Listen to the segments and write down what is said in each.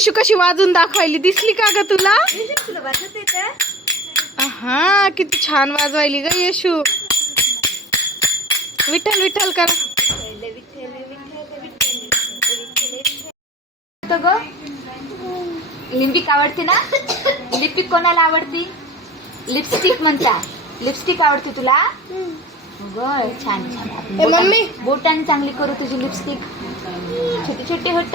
यशू कशी वाजून दाखवायली? दिसली का ग तुला? हा किती छान वाजवायली ग यशू. विठ्ठल विठ्ठल करा. ग? लिपस्टिक आवडते ना? लिपस्टिक कोणाला आवडती? लिपस्टिक म्हणता. लिपस्टिक आवडते तुला? बर छान छान. मम्मी. बोटांनी चांगली करू तुझी लिपस्टिक. छोटे छोटे होत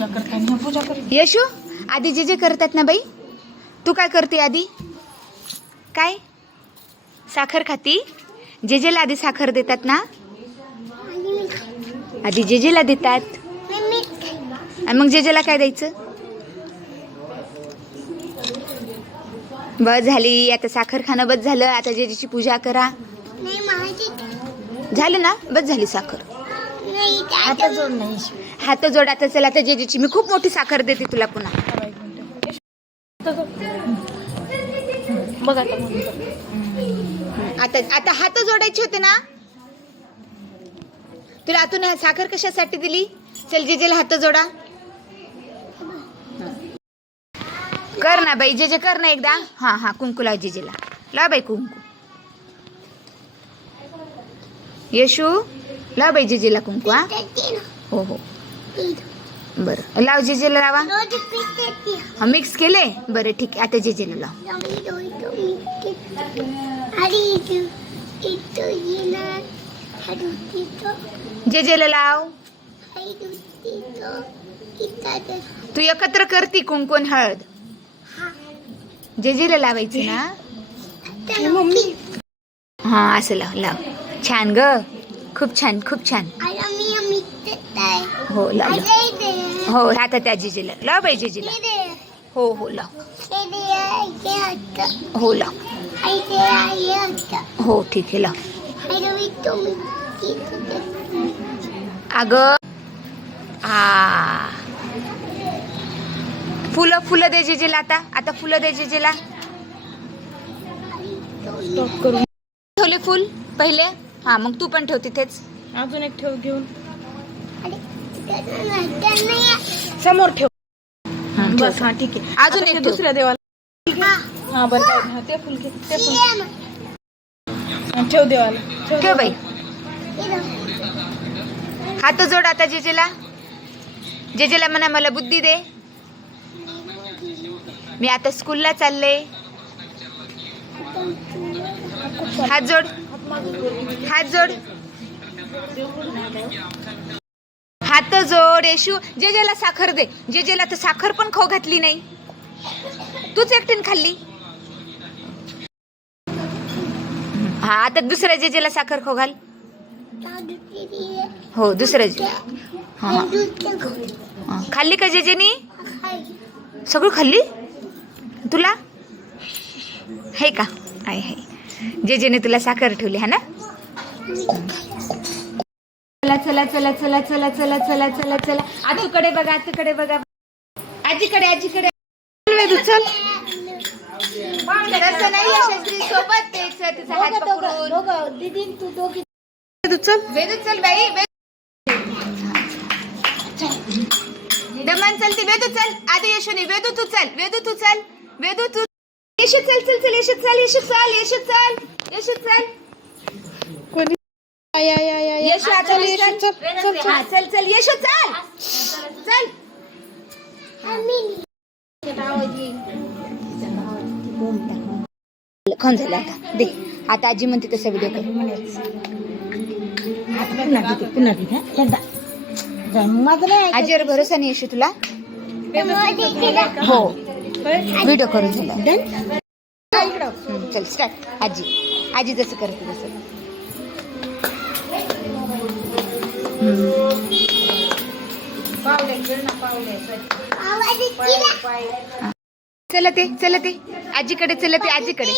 पूजा करताना पूजा कर. यशू आधी जे जे करतात ना बाई तू काय करते आधी? काय? साखर खाती? जे जेला आधी साखर देतात ना? आधी जे जेला देतात. आणि मग जे जेला काय द्यायचं? बस झाली आता साखर खाणं बस झालं आता जेजेची पूजा करा. झालं ना? बस झाली साखर. जोड नाही हात जोड आता चला आता जेजेची. मी खूप मोठी साखर देते तुला पुन्हा. बघ आता. आता आता हात जोडायचे होते ना? तुला आतून साखर कशासाठी दिली? चल जेजेला हात जोडा. कर ना बाई जे जे कर ना एकदा. हा हा कुंकू लाव जेजेला. लाव बाई कुंकू. येशू? लाव बाई जेजेला कुंकू हा. हो हो. बरं. लाव जेजेला लावा. हा मिक्स केले? बरं ठीक आहे. आता जेजेला लाव. जेजेला लाव. तू एकत्र करती कुंकून हळद. जेजेला लावायची ना? हा असं लाव लाव. छान ग. खूप छान खूप छान. हो लाव. हो आता त्या जेजेला लाव बाई जेजेला हो हो लाव. हो लाव. हो ठीक आहे लाव. अगं आ. फुलं फुलं दे जेजेला आता. आता फुलं दे जेजेला ठेवले फुल पहिले? हा मग तू पण ठेव तिथेच. अजून एक ठेव घेऊन. समोर ठेव. हा, ठेव, बस ठेव. हा ठीक आहे. अजून एक ठेव. दुसऱ्या देवाला. हा. बरं जाऊ दे. हा, ते फुल घे ते फुल हा, ठेव देवाला. ठेव बाई. हात जोड आता जेजेला. जेजेला म्हणा मला बुद्धी दे. मी आता स्कूलला चालले. हात जोड. हात जोड. हात जोड येशू. जेजेला साखर दे जेजेला तर साखर पण खाऊ घातली नाही. तूच एकटीन खाल्ली. हा आता दुसऱ्या जेजेला साखर खाऊ घाल. हो दुसऱ्या जे. हा हा. खाल्ली का जेजेनी सगळं खाल्ली? तुला? हे का? आहे आहे जेजेने तुला साखर ठेवली हा ना? चला चला चला चला चला चला चला चला चला. आजूकडे बघा आजूकडे बघा. आजीकडे आजीकडे. चल वेदू, चल. तसं नाही यशस्वी सोबत द्यायचं तिचा हात पकडून. वेदू, चल. वेदू चल बाई वेदू. दमन चल ती वेदू चल. आधी यशोनी वेदू तू चल वेदू तू चल वेदू तू यशू चल चल चल यशू चल यशू चल यशू चल यशू चल कोणी? I, I, I, I. Yashu आता चल, चल यशू, चल, चल, चल. चल. चल यशू चल चल. खाऊन झालं आता दे. आता आजी म्हणते तसा व्हिडिओ कर. पुन्हा घेते, पुन्हा घेते. एकदा. जा, माझं नाही आजीवर भरोसा नाही यशू तुला? हो. व्हिडिओ करून झाला. चल स्टार्ट आजी. आजी जसं करते तसं. चला ते चला ते. आजीकडे चला ते आजीकडे.